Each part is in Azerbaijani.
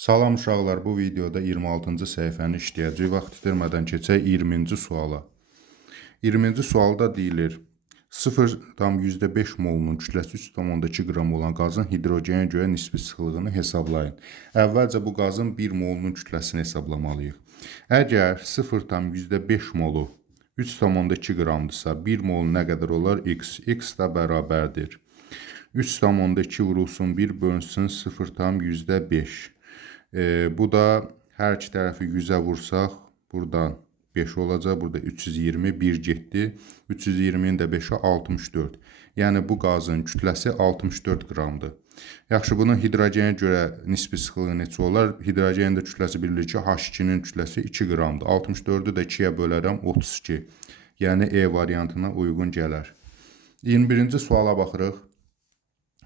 Salam uşaqlar, bu videoda 26-cı səhifəni işləyəcək. Vaxt itirmədən keçək 20-ci suala. 20-ci sualda deyilir, 0,5 molunun kütləsi 3,2 qram olan qazın hidrogenə görə nisbi sıxlığını hesablayın. Əvvəlcə bu qazın 1 molunun kütləsini hesablamalıyıq. Əgər 0,5 molu 3,2 qramdırsa, 1 mol nə qədər olar? X. X də bərabərdir. 3,2 vurulsun 1 bölünsün 0,5. Bu da hər iki tərəfi 100-ə vursaq, buradan 5 olacaq, burada 320, 1 getdi. 320-nin də 5-ə 64. Yəni bu qazın kütləsi 64 qramdır. Yaxşı, bunun hidrogenə görə nisbi sıxlığı neçə olar? Hidrogenin də kütləsi bilirik ki, H2-nin kütləsi 2 qramdır. 64-ü də 2-yə bölərəm, 32. Yəni E variantına uyğun gələr. 21-ci suala baxırıq.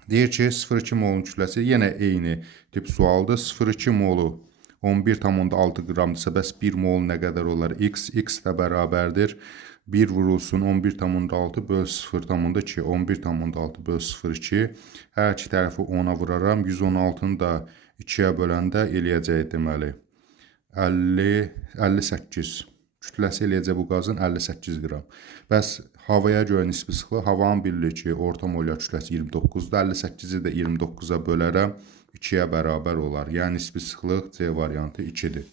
Deyir ki, 0,2 molun kütləsi yenə eyni tip sualdır. 0,2 molu 11,6 qramdırsa, bəs 1 mol nə qədər olar? X. X də bərabərdir. 1 vurulsun 11,6 böl 0,2. 11,6 böl 0,2. Hər iki tərəfi 10-a vuraram. 116-nı da 2-yə böləndə eləyəcək deməli. 58. Kütləsi eləyəcək bu qazın 58 qram. Bəs havaya görə nisbi sıxlıq, havanın bilirik ki, orta molyar kütləsi 29-dur. 58-i də 29-a bölərəm, 2-yə bərabər olar. Yəni nisbi sıxlıq C variantı 2-dir.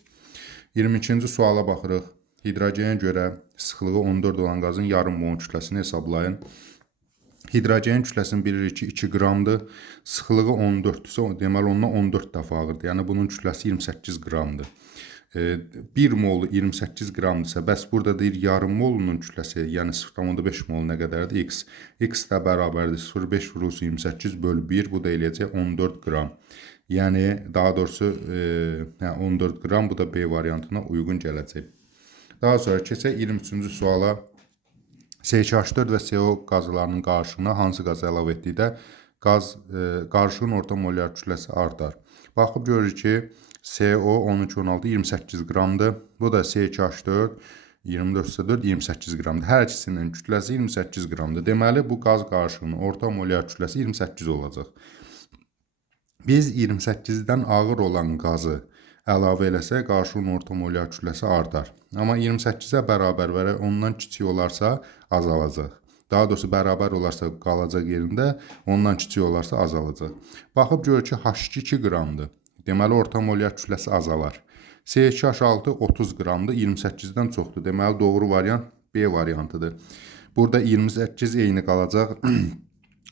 22-ci suala baxırıq. Hidrogenə görə sıxlığı 14 olan qazın yarım molun kütləsini hesablayın. Hidrogenin kütləsini bilirik ki, 2 qramdır. Sıxlığı 14-dürsə, deməli ondan 14 dəfə ağırdır. Yəni bunun kütləsi 28 qramdır. 1 molu 28 qramdırsa, bəs burada deyir yarım molunun kütləsi, yəni 0,5 mol nə qədərdir? X. X də bərabərdir 0,5 vurulsun 28 böl 1, bu da eləyəcək 14 qram. Yəni, daha doğrusu 14 qram, bu da B variantına uyğun gələcək. Daha sonra keçək 23-cü suala. CH4 və CO qazlarının qarışığına hansı qazı əlavə etdikdə qarışığın orta molyar kütləsi artar. Baxıb görürük ki, CO 13,16 28 qramdır. Bu da CH4 24,4 28 qramdır. Hər ikisinin kütləsi 28 qramdır. Deməli, bu qaz qarışığının orta molyar kütləsi 28 olacaq. Biz 28-dən ağır olan qazı əlavə eləsək, qarışığın orta molyar kütləsi artar. Amma 28-ə bərabər və ondan kiçik olarsa azalacaq. Daha doğrusu bərabər olarsa qalacaq yerində, ondan kiçik olarsa azalacaq. Baxıb görür ki, H2 2 qramdır. Deməli, orta molyar kütləsi azalar. CH6 30 qramdır, 28-dən çoxdur. Deməli, doğru variant B variantıdır. Burada 28 eyni qalacaq,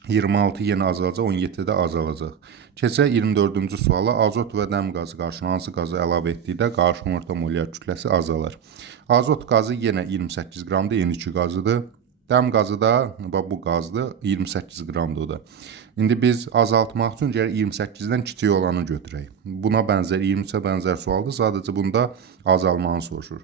26 yenə azalacaq, 17 də azalacaq. Keçək 24-cü suala. Azot və dəm qazı qarışığına hansı qazı əlavə etdikdə qarışığın orta molyar kütləsi azalar. Azot qazı yenə 28 qramdır, eyni iki qazıdır. Dəm qazı da bu qazdır, 28 qramdır o da. İndi biz azaltmaq üçün gərək 28-dən kiçik olanı götürək. Buna bənzər, 23-ə bənzər sualdır, sadəcə bunda azalmanı soruşur.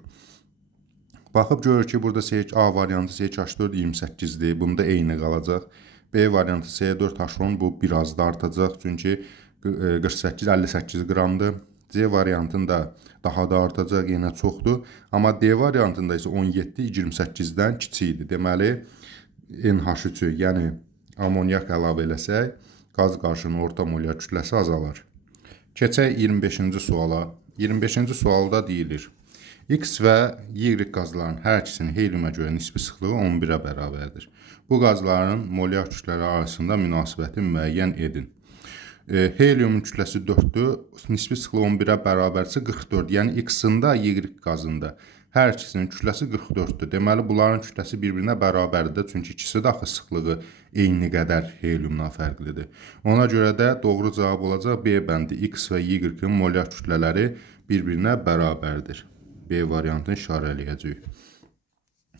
Baxıb görür ki, burada A variantı CH4 28-dir, bunda eyni qalacaq. B variantı C4H10 bu biraz da artacaq, çünki 48-58 qramdır. C variantında daha da artacaq, yenə çoxdur. Amma D variantında isə 17-28-dən kiçikdir. Deməli, NH3-ü, yəni amonyak əlavə eləsək, qaz qarışığının orta molyar kütləsi azalar. Keçək 25-ci suala. 25-ci sualda deyilir, X və Y qazların hər ikisinin helyuma görə nisbi sıxlığı 11-ə bərabərdir. Bu qazların molyar kütlələri arasında münasibəti müəyyən edin. Helyumun kütləsi 4-dür, nisbi sıxlığı 11-ə bərabərsə 44, yəni X-ında, Y qazında hər ikisinin kütləsi 44-dür. Deməli, bunların kütləsi bir-birinə bərabərdir, çünki ikisi də axı sıxlığı eyni qədər helyumdan fərqlidir. Ona görə də doğru cavab olacaq B bəndi. X və Y-in molyar kütlələri bir-birinə bərabərdir. B variantını işarələyəcəyik.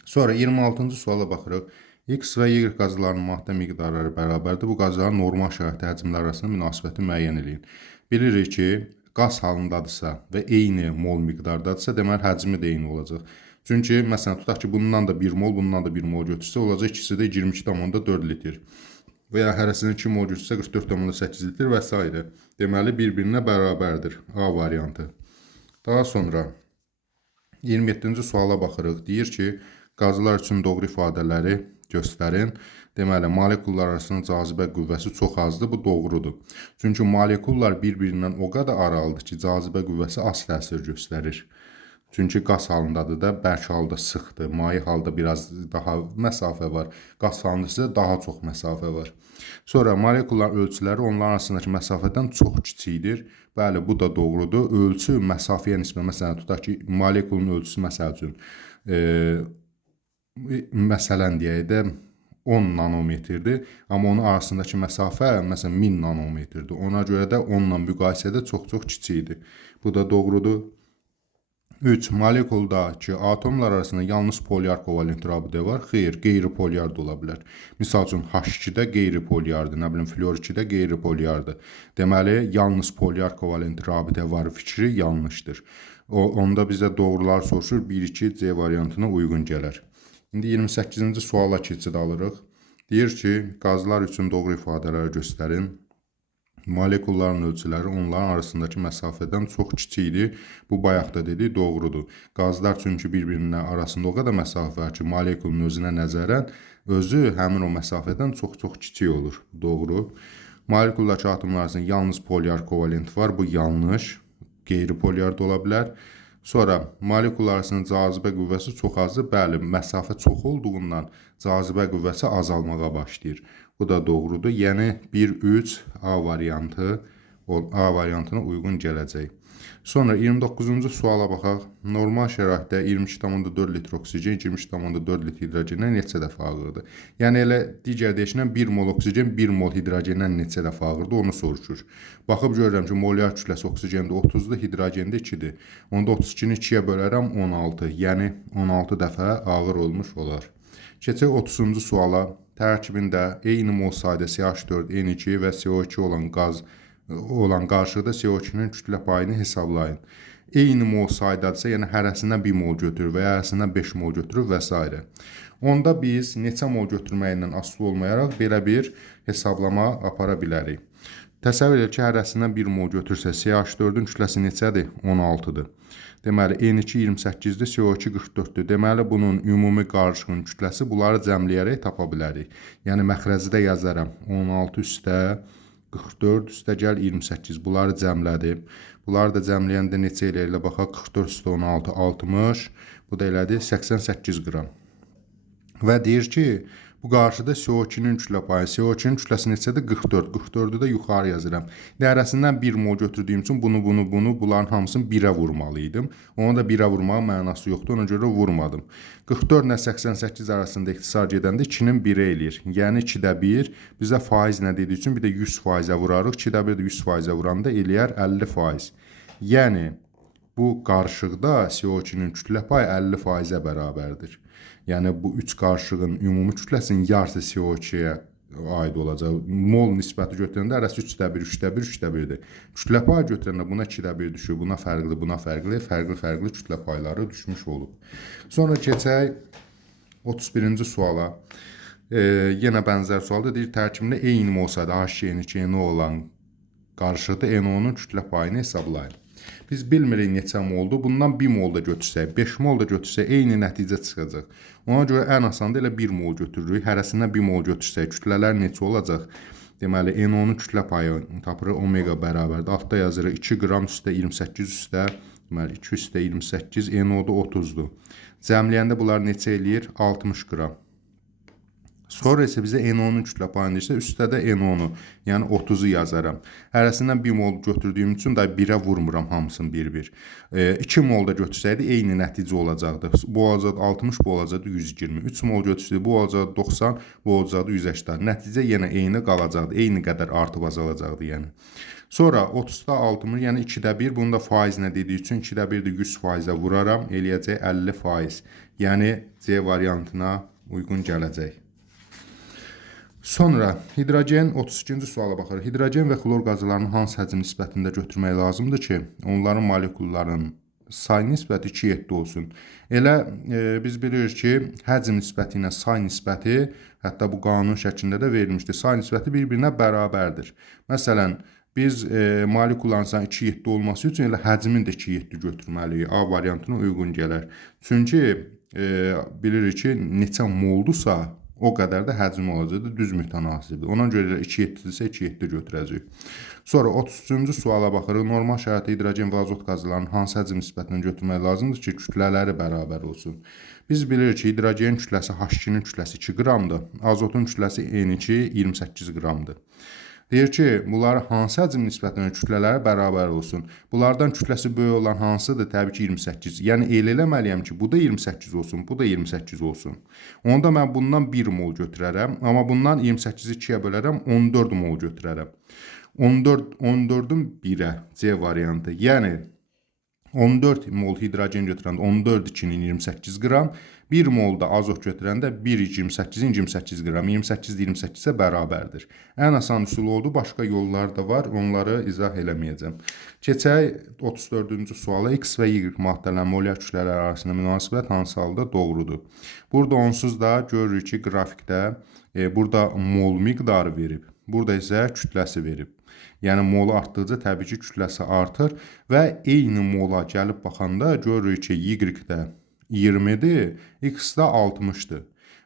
Sonra 26-cı suala baxırıq. X və Y qazlarının maddə miqdarları bərabərdir. Bu qazların normal şəraitli həcmlər arasında münasibəti müəyyən edin. Bilirik ki, qaz halındadırsa və eyni mol miqdardadırsa, deməli həcmi də eyni olacaq. Çünki, məsələn, tutaq ki, bundan da 1 mol, bundan da 1 mol götürsə, olacaq ikisi də 22,4 litr. Və ya hərəsindən 2 mol götürsə 44,8 litr və s. Deməli, bir-birinə bərabərdir. A variantı. Daha sonra 27-ci suala baxırıq. Deyir ki, qazlar üçün doğru ifadələri göstərin. Deməli, molekullar arasında cazibə qüvvəsi çox azdır. Bu doğrudur. Çünki molekullar bir-birindən o qədər aralıdır ki, cazibə qüvvəsi az təsir göstərir. Çünki qaz halındadır da, bərk halda sıxdır, maye halda biraz daha məsafə var, qaz halında isə daha çox məsafə var. Sonra molekulların ölçüləri onların arasındakı məsafədən çox kiçikdir. Bəli, bu da doğrudur. Ölçü məsafəyə nisbətən, məsələn, tutaq ki, molekulun ölçüsü məsəl üçün, məsələn deyək də 10 nanometrdir, amma onun arasındakı məsafə məsələn 1000 nanometrdir. Ona görə də 10 ilə müqayisədə çox-çox kiçikdir. Bu da doğrudur. 3. Molekuldakı atomlar arasında yalnız polyar kovalent rabitə var. Xeyr, qeyri-polyar da ola bilər. Misal üçün H2-də qeyri-polyardır, nə bilim fluor 2-də qeyri-polyardır. Deməli, yalnız polyar kovalent rabitə var fikri yanlışdır. Onda bizə doğrular soruşur, 1-2 C variantına uyğun gələr. İndi 28-ci suala keçid alırıq. Deyir ki, qazlar üçün doğru ifadələri göstərin. Molekulların ölçüləri onların arasındakı məsafədən çox kiçikdir. Bu bayaq da dedik, doğrudur. Qazlar çünki bir-birinin arasında o qədər məsafə var ki, molekulun özünə nəzərən özü həmin o məsafədən çox-çox kiçik olur. Doğru. Molekuldakı atomlar arasında yalnız polyar kovalent var. Bu yanlış. Qeyri-polyar da ola bilər. Sonra molekullar arasında cazibə qüvvəsi çox azdır. Bəli, məsafə çox olduğundan cazibə qüvvəsi azalmağa başlayır. Bu da doğrudur. Yəni 1-3 A variantı A variantına uyğun gələcək. Sonra 29-cu suala baxaq. Normal şəraitdə 22,4 litr oksigen 22,4 litr hidrogendən neçə dəfə ağırdır? Yəni elə digər deyişlə 1 mol oksigen 1 mol hidrogendən neçə dəfə ağırdır onu soruşur. Baxıb görürəm ki, molyar kütləsi oksigendə 30-dur, hidrogendə 2-dir. Onda 32-ni 2-yə bölərəm 16. Yəni 16 dəfə ağır olmuş olar. Keçək 30-cu suala. Tərkibində eyni mol sayda CH4, N2 və CO2 olan qarşıda CO2-nin kütlə payını hesablayın. Eyni mol saydadırsa, yəni hərəsindən 1 mol götürür və ya hərəsindən 5 mol götürür və s. Onda biz neçə mol götürməyindən asılı olmayaraq belə bir hesablama apara bilərik. Təsəvvür edin ki, hərəsindən 1 mol götürsə, CH4-ün kütləsi neçədir? 16-dır. Deməli, N2 28-dir, CO2 44-dür. Deməli, bunun ümumi qarışığın kütləsi bunları cəmləyərək tapa bilərik. Yəni, məxrəzidə yazarım. 16 üstə 44 üstə gəl 28. Bunları cəmlədim. Bunları da cəmləyəndə neçə ilə baxaq? 44 üstə 16, 60. Bu da elədir 88 qram. Və deyir ki, bu qarşıda CO2-nin kütlə payı. CO2-nin kütləsi neçədir? 44. 44-ü də yuxarı yazıram. Dərəsindən 1 mol götürdüyüm üçün bunların hamısını 1-ə vurmalıydım. Ona da 1-ə vurmağın mənası yoxdur. Ona görə vurmadım. 44 ilə 88 arasında ixtisar gedəndə 2-nin 1-ə eləyir. Yəni 2-də 1. Bizə faiz nə dediyi üçün bir də 100%-ə vurarıq. 2-də 1 də 100%-ə vuranda eləyər 50%. Yəni bu qarışıqda CO2-nin kütlə payı 50%-ə bərabərdir. Yəni bu 3 qarışığın ümumi kütləsinin yarısı CO2-yə aid olacaq. Mol nisbəti götürəndə hərəsi 3-də 1, 3-də 1, 3-də 1-dir. Kütlə payı götürəndə buna 2-də 1 düşür, buna fərqli, buna fərqli, fərqli kütlə payları düşmüş olub. Sonra keçək 31-ci suala. Yenə bənzər sualda deyir, tərkibində eyni mol sayda H2NO olan qarışıqda NO-nun kütlə payını hesablayın. Biz bilmirik neçə moldur. Bundan 1 mol da götürsək, 5 mol da götürsək eyni nəticə çıxacaq. Ona görə ən asanında elə 1 mol götürürük. Hərəsindən 1 mol götürsək kütlələr neçə olacaq? Deməli, NO-nun kütlə payı tapırıq omega bərabərdir. Altda yazırıq 2 qram üstə 28 üstə, deməli 2 üstə 28, NO-da 30-dur. Cəmləyəndə bunlar neçə eləyir? 60 qram. Sonra isə bizə NO-nun kütlə payını deyirsə, üstdə də NO-nu, yəni 30-u yazaram. Hərəsindən 1 mol götürdüyüm üçün da 1-ə vurmuram hamısını bir-bir. 2 mol da götürsəydi eyni nəticə olacaqdı. Bu olacaqdı 60, bu olacaqdı 120. 3 mol götürsəydi bu olacaqdı 90, bu olacaqdı 180. Nəticə yenə eyni qalacaqdı. Eyni qədər artıb azalacaqdı yəni. Sonra 30-da 60, yəni 2-də 1, bunu da faizinə dediyi üçün 2-də 1 də 100%-ə vuraram, eləyəcək 50%. Yəni C variantına uyğun gələcək. Sonra hidrogen 32-ci suala baxırıq. Hidrogen və xlor qazlarının hansı həcm nisbətində götürmək lazımdır ki, onların molekullarının say nisbəti 2:7 olsun. Elə biz bilirik ki, həcm nisbəti ilə say nisbəti, hətta bu qanun şəklində də verilmişdir. Say nisbəti bir-birinə bərabərdir. Məsələn, biz molekulların sayının 2:7 olması üçün elə həcmin də 2:7 götürməliyik. A variantına uyğun gələr. Çünki bilirik ki, neçə moldursa o qədər də həcmi olacaqdır, düz mütənasibdir. Ona görə 2,7-dirsə 2,7 götürəcəyik. Sonra 33-cü suala baxırıq. Normal şəraitdə hidrogen və azot qazlarının hansı həcm nisbətini götürmək lazımdır ki, kütlələri bərabər olsun? Biz bilirik ki, hidrogenin kütləsi H2-nin kütləsi 2 qramdır, azotun kütləsi N2 28 qramdır. Deyir ki, bunları hansı həcm nisbətinin kütlələri bərabər olsun? Bunlardan kütləsi böyük olan hansıdır? Təbii ki, 28. Yəni, el eləməliyəm ki, bu da 28 olsun, bu da 28 olsun. Onda mən bundan 1 mol götürərəm, amma bundan 28-i 2-yə bölərəm, 14 mol götürərəm. 14-ün 1-ə C variantı. Yəni, 14 mol hidrogen götürəndə 14 2-nin 28 qram, 1 mol da azot götürəndə 1 28-in 28 qram, 28 28-ə bərabərdir. Ən asan üsul oldu, başqa yollar da var, onları izah eləməyəcəm. Keçək 34-cü suala. X və Y maddələrin molyar kütlələri arasında münasibət hansı halda doğrudur? Burada onsuz da görürük ki, qrafikdə burada mol miqdarı verib, burada isə kütləsi verib. Yəni, molu artdıqca təbii ki, kütləsi artır və eyni mola gəlib baxanda görürük ki, Y-də 20-dir, X-də 60-dır.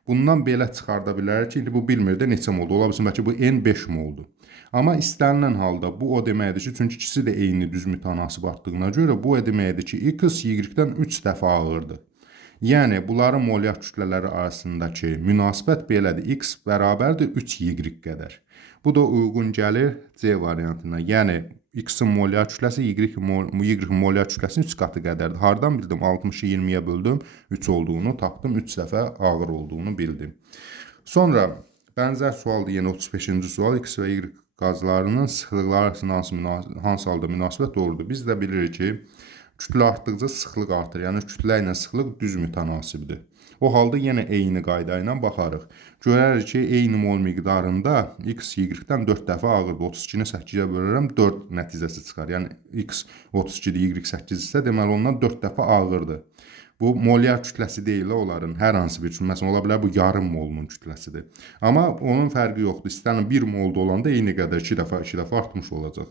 Bundan belə çıxarda bilərik ki, indi bu bilmir də neçə moldur. Ola bilsin, bəlkə bu N5 moldur. Amma istənilən halda bu o deməkdir ki, çünki ikisi də eyni düz mütənasib artdığına görə bu o deməkdir ki, X Y-dən 3 dəfə ağırdır. Yəni, bunların molyar kütlələri arasındakı münasibət belədir. X bərabərdir 3Y qədər. Bu da uyğun gəlir C variantına. Yəni, X-in molyar kütləsi Y-in molyar kütləsinin 3 qatı qədərdir. Hardan bildim? 60-ı 20-yə böldüm, 3 olduğunu tapdım, 3 dəfə ağır olduğunu bildim. Sonra, bənzər sualdır, yenə 35-ci sual. X və Y qazlarının sıxlıqları arasında hansı halda münasibət doğrudur? Biz də bilirik ki, kütlə artdıqca sıxlıq artır. Yəni, kütlə ilə sıxlıq düz mütənasibdir. O halda yenə eyni qayda ilə baxarıq. Görərik ki, eyni mol miqdarında X Y-dən 4 dəfə ağırdır. 32-ni 8-ə bölərəm, 4 nəticəsi çıxar. Yəni, X 32-dir, Y 8 isə deməli ondan 4 dəfə ağırdır. Bu, molyar kütləsi deyil onların, hər hansı bir. Məsələn, ola bilər bu yarım molunun kütləsidir. Amma onun fərqi yoxdur. İstənilən 1 molda olanda eyni qədər 2 dəfə artmış olacaq.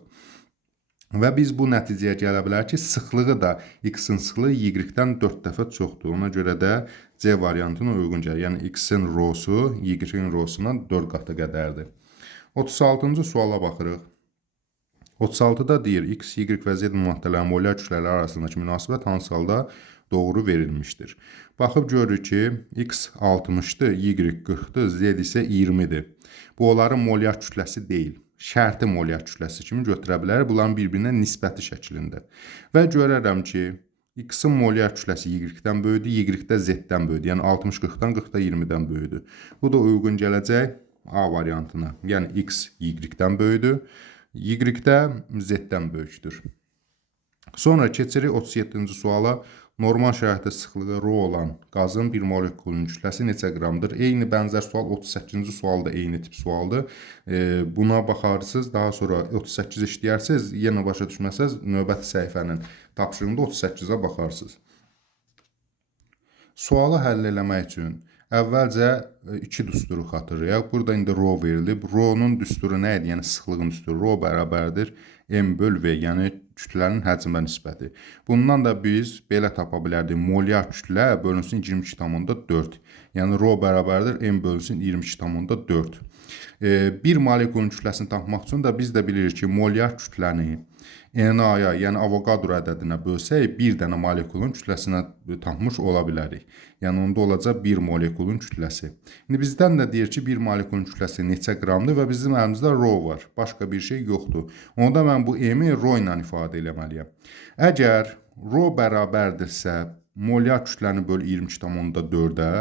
Və biz bu nəticəyə gələ bilər ki, sıxlığı da X-in sıxlığı Y-dən 4 dəfə çoxdur. Ona görə də C variantına uyğun gəlir. Yəni, X-in rosu Y-in rosundan 4 qatı qədərdir. 36-cı suala baxırıq. 36-da deyir, X, Y və Z maddələrin molyar kütlələri arasındakı münasibət hansı halda doğru verilmişdir. Baxıb görürük ki, X 60-dır, Y 40-dır, Z isə 20-dir. Bu, onların molyar kütləsi deyil. Şərti molyar kütləsi kimi götürə bilərik. Bunların bir-birinə nisbəti şəklində. Və görərəm ki, X-in molyar kütləsi Y-dən böyüdür, Y-də Z-dən böyüdür. Yəni 60-40-dan, 40-da 20-dən böyüdür. Bu da uyğun gələcək A variantına. Yəni X Y-dən böyüdür, Y-də Z-dən böyükdür. Sonra keçirik 37-ci suala. Normal şəraitdə sıxlığı ρ olan qazın bir molekulun kütləsi neçə qramdır? Eyni bənzər sual 38-ci sual da eyni tip sualdır. Buna baxarsınız, daha sonra 38 işləyərsiniz, yenə başa düşməsəz, növbəti səhifənin tapşırığında 38-ə baxarsınız. Sualı həll eləmək üçün əvvəlcə 2 düsturu xatırlayaq. Burada indi ρ verilib. R'nun düsturu nə idi? Yəni sıxlığın düsturu. Ρ bərabərdir M böl V, yəni kütlənin həcmə nisbəti. Bundan da biz belə tapa bilərdik. Molyar kütlə bölünsün 22,4. Yəni ρ bərabərdir M bölünsün 22,4. Bir molekulun kütləsini tapmaq üçün də biz də bilirik ki, molyar kütləni Na-ya, yəni Avogadro ədədinə bölsək, bir dənə molekulun kütləsinə tapmış ola bilərik. Yəni, onda olacaq bir molekulun kütləsi. İndi bizdən də deyir ki, bir molekulun kütləsi neçə qramdır və bizim əlimizdə ρ var. Başqa bir şey yoxdur. Onda mən bu M-i ρ ilə ifadə eləməliyəm. Əgər ρ bərabərdirsə, molyar kütləni böl 22,4-ə,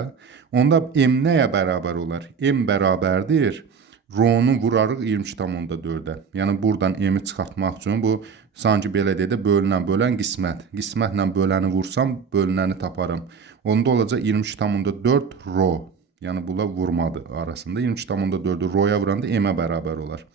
onda M nəyə bərabər olar? M bərabərdir. R'nu vurarıq 22,4-ə. Yəni, buradan M-i çıxartmaq üçün bu, sanki belə deyə də bölünən qismət. Qismətlə böləni vursam, bölünəni taparım. Onda olacaq 22,4 ρ. Yəni, bunlar vurmadır arasında. 22,4-ü ρ-ya vuranda M-ə bərabər olar.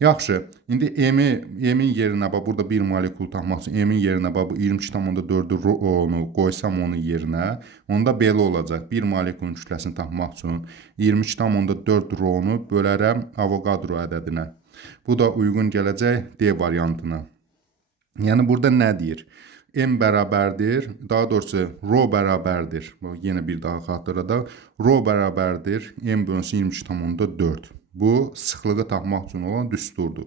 Yaxşı, indi M-in yerinə, burada bir molekul tapmaq üçün M-in yerinə bu 22,4 ρ-nu qoysam onun yerinə, onda belə olacaq. Bir molekulun kütləsini tapmaq üçün 22,4 ρ-nu bölərəm Avogadro ədədinə. Bu da uyğun gələcək D variantına. Yəni, burada nə deyir? M bərabərdir, daha doğrusu rho bərabərdir. Yenə bir daha xatırladaq. Rho bərabərdir M bölünsün 22,4. Bu sıxlığı tapmaq üçün olan düsturdur.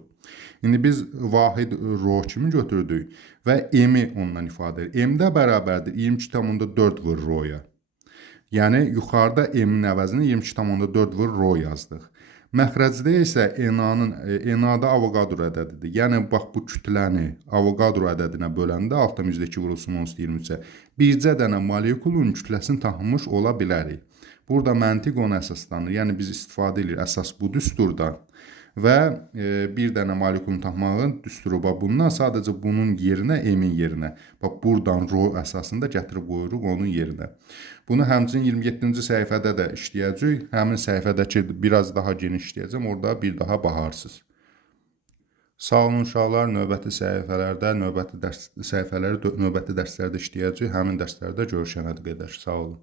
İndi biz vahid rho kimi götürdük və M-i ondan ifadə edir. M də bərabərdir 22,4 vur rho-ya. Yəni yuxarıda M-in əvəzinə 22,4 vur rho yazdıq. Məxrəcdə isə NA-da Avogadro ədədidir. Yəni bax bu kütləni Avogadro ədədinə böləndə altdan %2 vurulsun 23-ə bircə dənə molekulun kütləsini tapmış ola bilərik. Burada məntiq ona əsaslanır. Yəni biz istifadə edirik əsas bu düsturdan və bir dənə molekulun tapmağın düsturu bundan sadəcə bunun yerinə M-in yerinə bax buradan rho əsasında gətirib qoyuruq onun yerinə. Bunu həmçinin 27-ci səhifədə də işləyəcəyik. Həmin səhifədəki biraz daha geniş işləyəcəm. Orada bir daha baxarsınız. Sağ olun uşaqlar. Növbəti səhifələrdə, növbəti dərslərdə işləyəcəyik. Həmin dərslərdə görüşənə qədər. Sağ olun.